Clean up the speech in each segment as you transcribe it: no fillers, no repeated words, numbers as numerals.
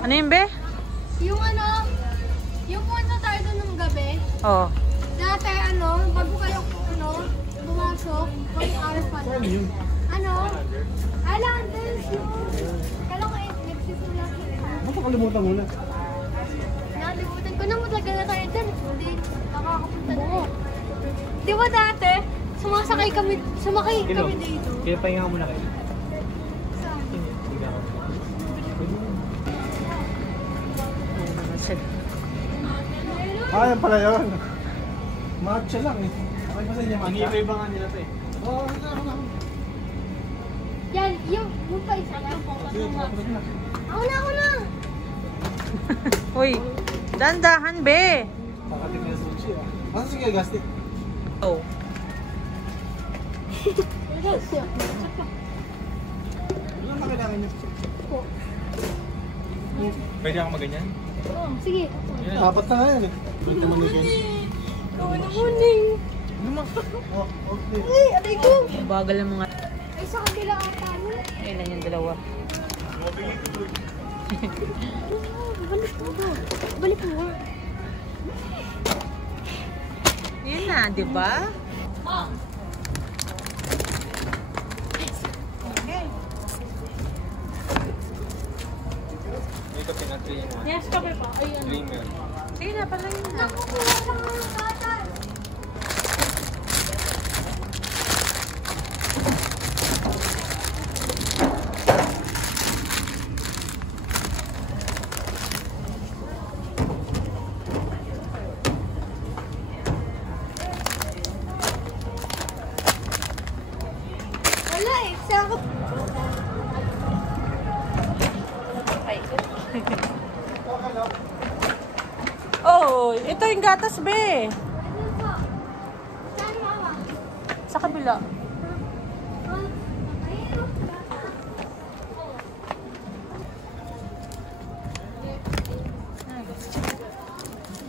Ano yun, be? Yung yung punta tayo doon ng gabi. Oo. Dati bago kayo bumasok, 1 hour pa na. Alandes yung, kala ko nagsisimula kita. Nakakalimutan muna. Nakalimutan ko na matagal na tayo dyan. Hindi, nakakapunta na eh. Di ba dati, sumakay kami dito. Kaya pahinga muna kayo. Yan pala yun. Matcha lang eh. Okay pa sa inyo matcha? Ang iba nga nila pa eh. Oo, Yan, yung pa isa lang. Ako na! Uy, dandahan, be. Pakating na sushi ah. Masa sige, Gasti? Oh. Ano na kailangan niyo? Pwede ako maganyan? Oo, sige. Dapat na nga yan eh. Pwede naman na ganyan. Gawin na morning. Oh, okay. Ay, aray ko. Bagal ng mga... Ay, sa kabila ata mo. Ilan yung dalawa? Balik mo ba? Balik mo ba? Yun na, di ba? Dito pinatry mo. Yes, kape pa. Ayun. Dreamer. Sige na, pala yun na. Nakukuha sa mga bata. Wala eh. Saka Oh, ito yung gatas, be. ano po? Saan mama? Sa kabila.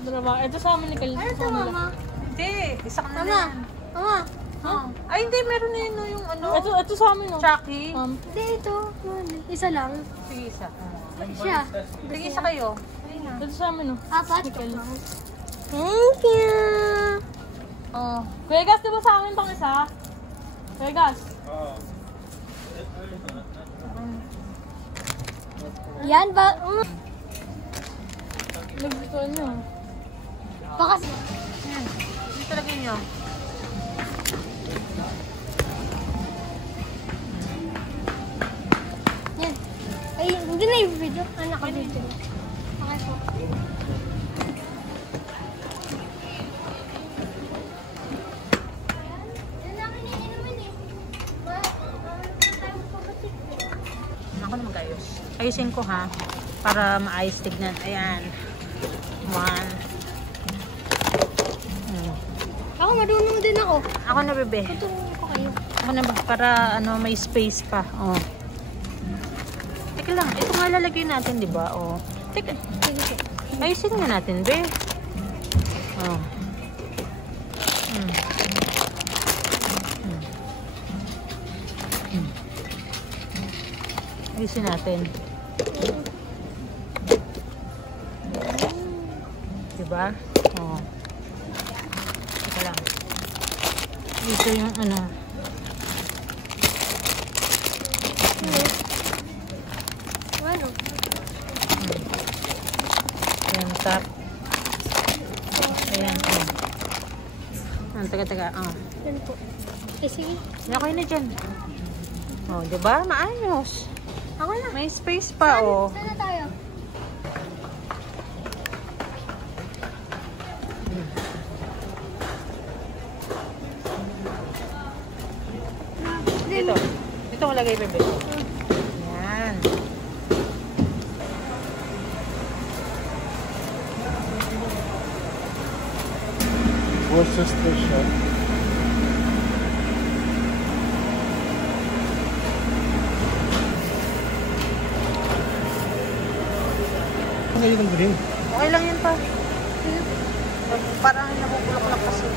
Dalawa. Ito sa amin ni Kalina. Ano to mama? Hindi, isa ka na Mama? lang. Mama? Ay, hindi, meron na yun yung ano. Ito sa amin, no? Chucky. Hindi ito. Isa lang. Sige, isa. Siya. Sige, isa kayo. Ito sa amin, no? Apat. Thank you. Oh. Kuya Gas, di ba sa amin pang isa? Kuya Gas. Yan ba? Naggustuhan nyo. Bakas. Yan. Dito lagay nyo. Yan. Ay, hindi na yung video. Naka-video. Okay po. Yan namin iinumin eh. Ako na mag-ayos. Ayusin ko ha. Para maayos tignan. Ayan. One. Ako, marunong din ako. Ako na, bebe. Tutulungan ko kayo. Ako na ba? Para may space pa. Oh. Teka lang. Ito nga lalagay natin, di ba? Oh. Teka. Sige po. Ayusin nga natin, be. Oh. Ayusin natin. Diba? Oh. Teka lang. Dito yung ano. Ano? Ayan, top. Ayan, oh. Taga. Oh. Yan po. Eh, sige. Okay na dyan. Oh, diba? Maayos. Ako na. May space pa, oh. Saan na tayo? Dito. Dito ko lagay, bebe. Yan. Worcester siya. Ano yun ang green? Okay lang yun pa. Parang nabubulok-bulok kasi.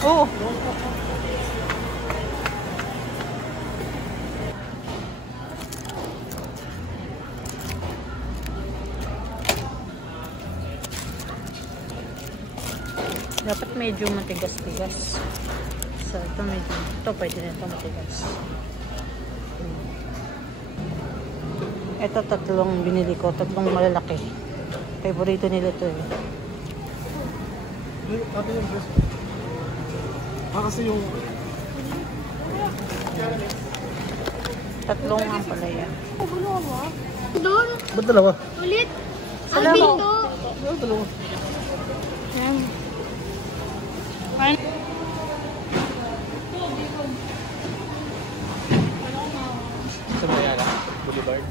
Oh. Dapat medyo matigas-tigas. So, ito medyo, ito pwede na ito matigas. Ito tatlong binili ko, tatlong malalaki. Favorito nila ito eh. Ate yung dress. Kasi yung... Tatlong ang pala yan. Doon. Ba't dalawa? Ulit. Ang Salamat. pinto. Ba't dalawa? Yan. Sa Ayala? Boulevard?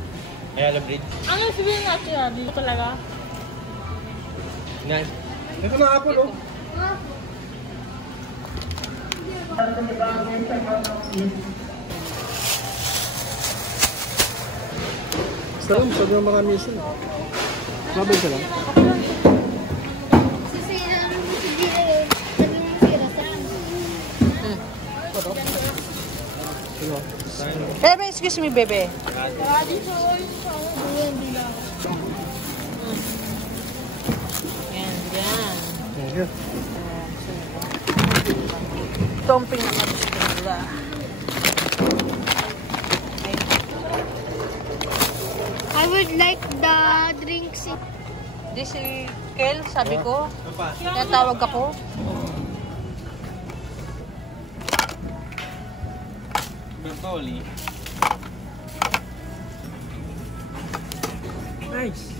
Ayala Bridge? Ano sabihin natin yan? Dito talaga? Yan. Ito na apple oh. Salam, sabi ng mga misin. Mabay ka lang. Bebe, excuse me, bebe. Yan, yan. Thank you. Ito ang pinakagusto nila. I would like the drinks. This is Kel, sabi ko. Tinatawag ako. Bertoli. Nice.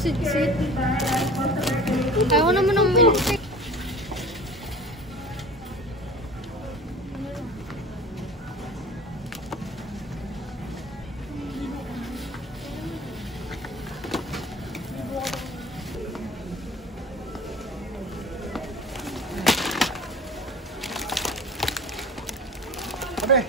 Sit. Ayaw naman ng milkshake. Abe!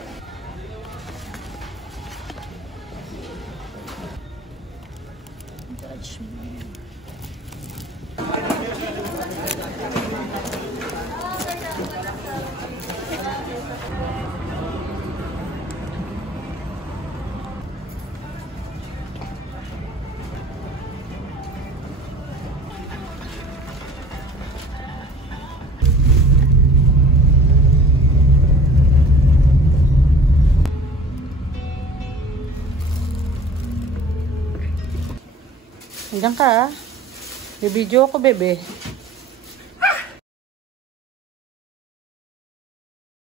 Diyan ka ah. Bibidyo ako, bebe.